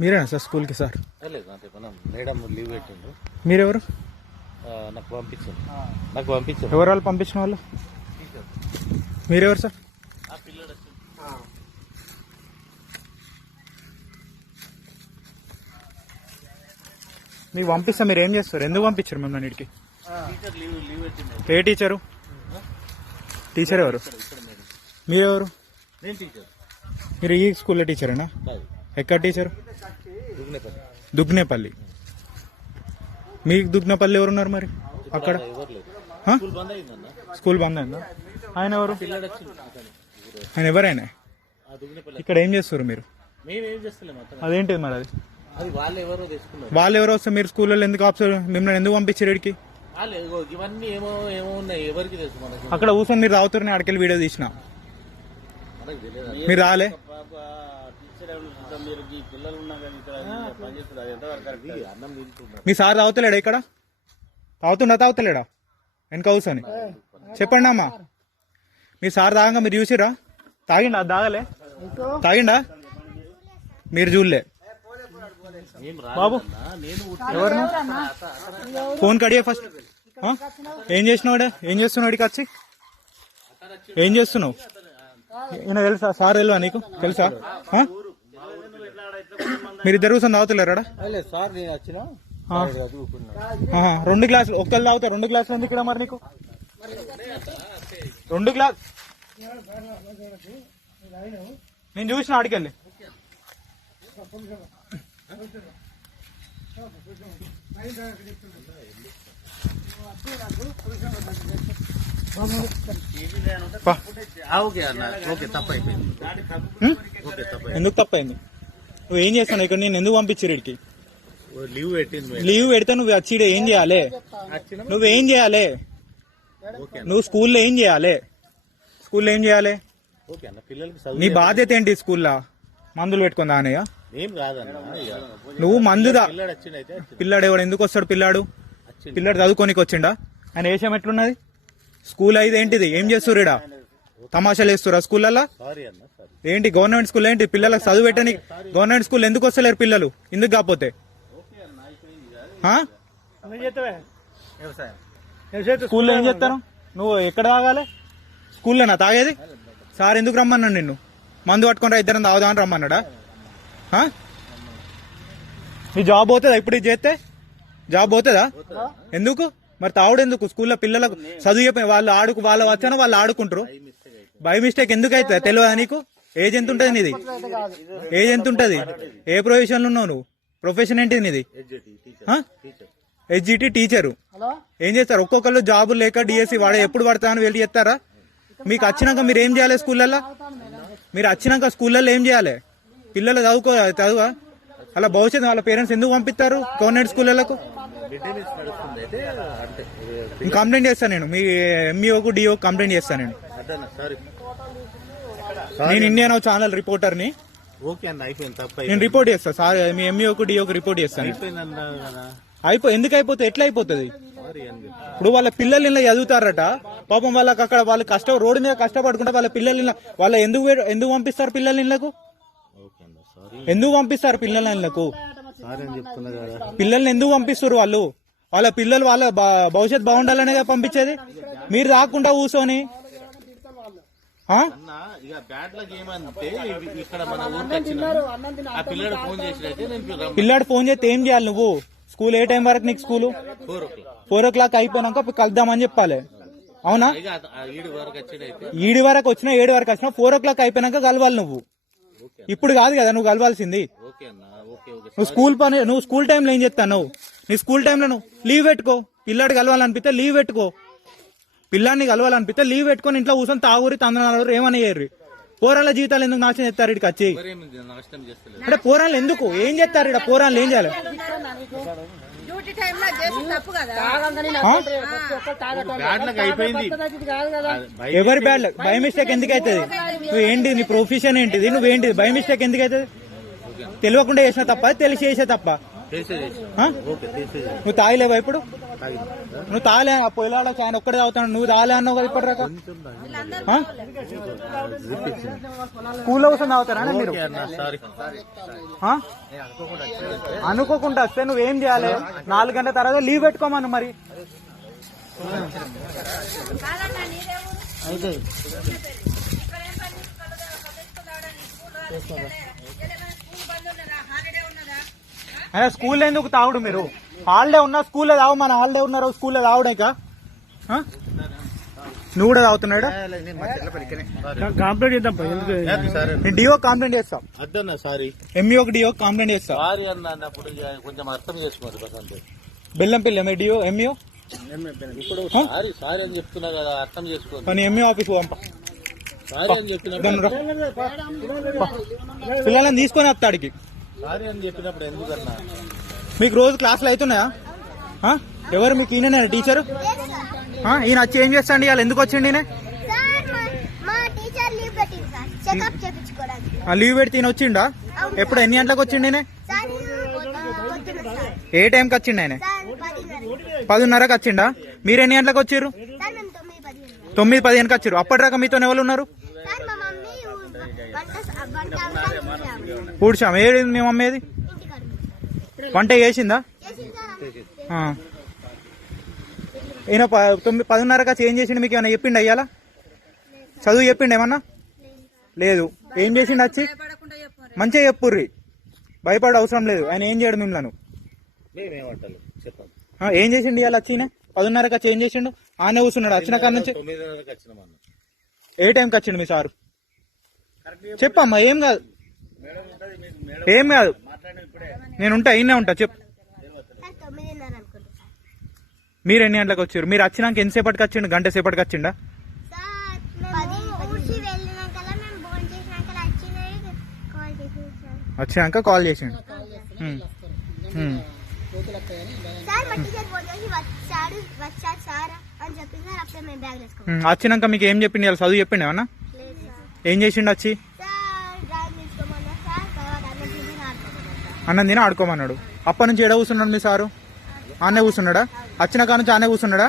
మీరేనా సార్ స్కూల్కి సార్? లేదు అంటే మనం మేడం లీవ్ పెట్టిండు. మీరెవరు? నాకు పంపించాను. ఎవరు వాళ్ళు పంపించిన వాళ్ళు? మీరెవరు సార్? మీకు పంపిస్తా, మీరు ఏం చేస్తారు? ఎందుకు పంపించారు మిమ్మల్ని ఇంటికి? ఏ టీచరు? టీచర్ ఎవరు? మీరెవరు? మీరు ఈ స్కూల్లో టీచరేనా? ఎక్కడ టీచరు? దుగ్నేపల్లి. మీకు దుగ్నేపల్లి ఎవరున్నారు మరి అక్కడ? స్కూల్ బంద్ అయిందా? ఆయన ఎవరు? ఆయన ఎవరైనా ఇక్కడ ఏం చేస్తారు మీరు? అదేంటిది మరి? అది వాళ్ళు ఎవరో వస్తే మీరు స్కూల్లో ఎందుకు మిమ్మల్ని ఎందుకు పంపించారు ఇక్కడికి? ఇవన్నీ ఏమో ఏమో ఉన్నాయి, ఎవరికి తెలుసు మనకి. అక్కడ కూర్చొని మీరు రావుతారని అక్కడికి వీడియో తీసిన మీరు రాలే. మీ సార్ తాగుతలేడా ఇక్కడ? తాగుతలేడా వెనక కూర్చొని? చెప్పండి అమ్మా, మీ సార్ తాగంగా మీరు చూసిరా? తాగిండా? తాగలే? తాగిండా? మీరు చూడలే? బాబు ఎవరు? ఫోన్ కడియే ఫస్ట్. ఏం చేసినావాడే? ఏం చేస్తున్నావు ఇక్కడికి వచ్చి? ఏం చేస్తున్నావు? ఈయన తెలుసా? సార్ తెలుసా నీకు? తెలుసా? మీరిద్దరు కూర్చొని తాగుతలేరా? రెండు గ్లాసులు ఒక్కళ్ళు తాగుతారు. రెండు గ్లాసులు ఎందుకు ఇక్కడ మరి నీకు? రెండు గ్లాస్ నేను చూసిన ఆడికెళ్ళి. ఎందుకు తప్పైంది? నువ్వు ఏం చేస్తాను ఇక్కడ? నేను ఎందుకు పంపించారు ఇక్కడికి? లీవ్ పెడితే నువ్వు వచ్చి ఏం చేయాలి? నువ్వేం చేయాలి? నువ్వు స్కూల్లో ఏం చేయాలి? స్కూల్లో ఏం చేయాలి? నీ బాధ్యత ఏంటి? స్కూల్లో మందులు పెట్టుకుందా అనయ్య? నువ్వు మందుదా? పిల్లాడు ఎవడు? ఎందుకు వస్తాడు పిల్లాడు? పిల్లాడు చదువుకోనికి వచ్చిండా? ఆయన వేషం ఎట్లున్నది? స్కూల్ అయితే ఏంటిది? ఏం చేస్తారు ఇడా? తమాషాలు వేస్తురా స్కూళ్ళల్లో? ఏంటి గవర్నమెంట్ స్కూల్ ఏంటి? పిల్లలకు చదువు పెట్టని గవర్నమెంట్ స్కూల్ ఎందుకు వస్తలేరు పిల్లలు? ఎందుకు కాకపోతే? స్కూల్లో ఏం చేస్తారు? నువ్వు ఎక్కడ తాగాలి? స్కూల్లోనా తాగేది? సార్ ఎందుకు రమ్మన్నాడు నిన్ను? మందు పట్టుకుంటా ఇద్దరం తాగుదామని రమ్మన్నాడా? నీ జాబ్ పోతుందా ఇప్పుడు ఇది చేస్తే? జాబ్ పోతుందా? ఎందుకు మరి తాగుడు ఎందుకు? స్కూల్లో పిల్లలకు చదువు చెప్పి వాళ్ళు వాళ్ళు వచ్చానో వాళ్ళు ఆడుకుంటారు. బై మిస్టేక్ ఎందుకు అవుతుంది? తెలియదా నీకు? ఏజ్ ఎంత ఉంటుంది నీది? ఏజ్ ఎంత ఉంటుంది? ఏ ప్రొఫెషన్లో ఉన్నావు నువ్వు? ప్రొఫెషన్ ఏంటి నీది? HGT teacher. ఏం చేస్తారు? ఒక్కొక్కరు జాబులు లేక డిఎస్సి వాడే ఎప్పుడు పడతా అని వెళ్ళి చేస్తారా? మీకు వచ్చినాక మీరు ఏం చేయాలి? స్కూళ్ళల్లో మీరు వచ్చినాక స్కూళ్ళల్లో ఏం చేయాలి? పిల్లలు చదువా? అలా భవిష్యత్తు వాళ్ళ పేరెంట్స్ ఎందుకు పంపిస్తారు గవర్నమెంట్ స్కూళ్ళకు? కంప్లైంట్ చేస్తాను నేను. మీ ఎంఈఓకు డిఓ కంప్లైంట్ చేస్తాను నేను. నేను ఇండియన్ ఛానల్ రిపోర్టర్ని. నేను రిపోర్ట్ చేస్తా సార్. మీ ఎంఈఓకు డిఓకు రిపోర్ట్ చేస్తాను. ఎందుకు అయిపోతుంది? ఎట్లా అయిపోతుంది? ఇప్పుడు వాళ్ళ పిల్లలు ఇలా చదువుతారట పాపం. వాళ్ళకి అక్కడ వాళ్ళు రోడ్డు మీద కష్టపడుకుంటే వాళ్ళ పిల్లలు వాళ్ళ ఎందుకు పంపిస్తారు? పిల్లల ఇళ్లకు ఎందుకు పంపిస్తారు? పిల్లల ఇళ్లకు పిల్లల్ని ఎందుకు పంపిస్తారు? వాళ్ళ పిల్లలు వాళ్ళ భవిష్యత్తు బాగుండాలనే పంపించేది. మీరు రాకుండా కూర్చొని పిల్లాడు ఫోన్ చేస్తే ఏం చేయాలి నువ్వు? స్కూల్ ఏ టైం వరకు నీకు? స్కూల్ 4 o'clock అయిపోయినాక కలుద్దామని చెప్పాలి. అవునా? 7 వరకు వచ్చినా 7 వరకు వచ్చినా 4 o'clock అయిపోయినాక కలవాలి నువ్వు. ఇప్పుడు కాదు కదా నువ్వు కలవాల్సింది. నువ్వు స్కూల్ టైంలో ఏం చేస్తాను? నీ స్కూల్ టైంలో నువ్వు లీవ్ పెట్టుకో. పిల్లాడు కలవాలనిపిస్తే లీవ్ పెట్టుకో. పిల్లాడిని కలవాలనిపిస్తే లీవ్ పెట్టుకొని ఇంట్లో కూర్చొని తాగురి తందనాలు ఏమని చేయరు. పోరాళ్ళ జీవితాలు ఎందుకు నాశనం చేస్తారు ఇక్కడికి వచ్చి? అంటే పోరాళ్ళు ఎందుకు ఏం చేస్తారు ఇక్కడ? పోరాళ్ళు ఏం చేయాలి? ఎవరి బ్యాడ్ బై మిస్టేక్ ఎందుకు అవుతుంది? నువ్వు ఏంటి? నీ ప్రొఫెషన్ ఏంటిది? నువ్వేంటిది? బై మిస్టేక్ ఎందుకు అవుతుంది? తెలియకుండా చేసిన తప్ప తెలిసి చేసే తప్ప? ఆ? నువ్వు తాగలేవా ఇప్పుడు? నువ్వు తాగలే, ఆ పొలాడ ఆయన ఒక్కడే తాగుతాడు, నువ్వు తాగలే అన్నావు కదా ఇప్పటి రాక. స్కూల్లో కోసం తాగుతారా మీరు? ఆ? అనుకోకుండా వస్తే నువ్వేం చేయాలి? 4 గంటల తర్వాత లీవ్ పెట్టుకోమను మరి. అయితే అదే స్కూల్లో ఎందుకు తాగుడు మీరు? హాలిడే ఉన్నా స్కూల్లో తాగు, మన హాలిడే ఉన్నారు స్కూల్లో తాగుడాక. నువ్వు కూడా తాగుతున్నాడు. కంప్లైంట్ చేద్దాం. నేను డిఓ కంప్లైంట్ చేస్తా, అద్దన్నా సారీ, ఎంఈఓకి డిఓ కంప్లైంట్ చేస్తా. సారీ అన్న అన్నప్పుడు కొంచెం అర్థం చేసుకోండి బసంత్. బెల్లంపల్లి డిఓ ఎంఈఓ ఇప్పుడు సారీ సారీ అని చెప్తున్నా కదా, అర్థం చేసుకోండి. కానీ ఎంఈఓ ఆఫీస్ పంప, సారీ అని చెప్పినప్పుడు పిల్లలని తీసుకొని వస్తాడికి. సారీ అని చెప్పినప్పుడు ఎందుకన్నా? మీకు రోజు క్లాసులు అవుతున్నాయా? ఎవరు మీకు? ఈయన టీచర్? ఈయన వచ్చి ఏం చేస్తాండి? ఇవాళ ఎందుకు వచ్చిండి? లీవ్ పెడితే ఈయన వచ్చిండా? ఎప్పుడు ఎన్ని గంటలకు వచ్చిండి? ఏ టైంకి వచ్చిండు ఆయన? 10:30కి వచ్చిండా? మీరు ఎన్ని గంటలకు వచ్చారు? 9:15కి వచ్చారు. అప్పటిదాకా మీతో ఎవరు ఉన్నారు? పూడ్చాం. ఏది మీ మమ్మీ? ఏది వంట చేసిందా? ఈయన 10:30కి వచ్చి ఏం చేసిండు? మీకు ఏమైనా చెప్పిండు? అయ్యాలా చదువు చెప్పిండు ఏమన్నా? లేదు. ఏం చేసిండు వచ్చి? మంచిగా చెప్పుర్రి, భయపడే అవసరం లేదు. ఆయన ఏం చేయడు మిమ్మల్ని. మేమేమంటారు చెప్పండి. ఏం చేసిండు ఇవాళ వచ్చి? 10:30కి వచ్చి ఏం చేసిండు? ఆనే కూర్చున్నాడు వచ్చిన కాడ నుంచి. 9:30కి వచ్చినామన్న. ఏ టైంకి వచ్చిండు మీ సారు? చెప్పమ్మా. ఏం కాదు, ఏం కాదు, నేను ఉంటా, ఈయనే ఉంటా. చెప్పు. మీరు ఎన్ని గంటలకు వచ్చారు? మీరు వచ్చినాక ఎంతసేపటికి వచ్చిండు? గంట సేపటికి వచ్చిండా? వచ్చినాక కాల్ చేసిండు. వచ్చినాక మీకు ఏం చెప్పిండు? ఇలా చదువు చెప్పిండు ఏమన్నా? ఏం చేసిండు వచ్చి? అన్నం తిని ఆడుకోమన్నాడు. అప్పటి నుంచి ఎడ కూర్చున్నాడు మీ సారు? ఆనే కూర్చున్నాడా? వచ్చిన కాడ నుంచి ఆనే కూర్చున్నాడా?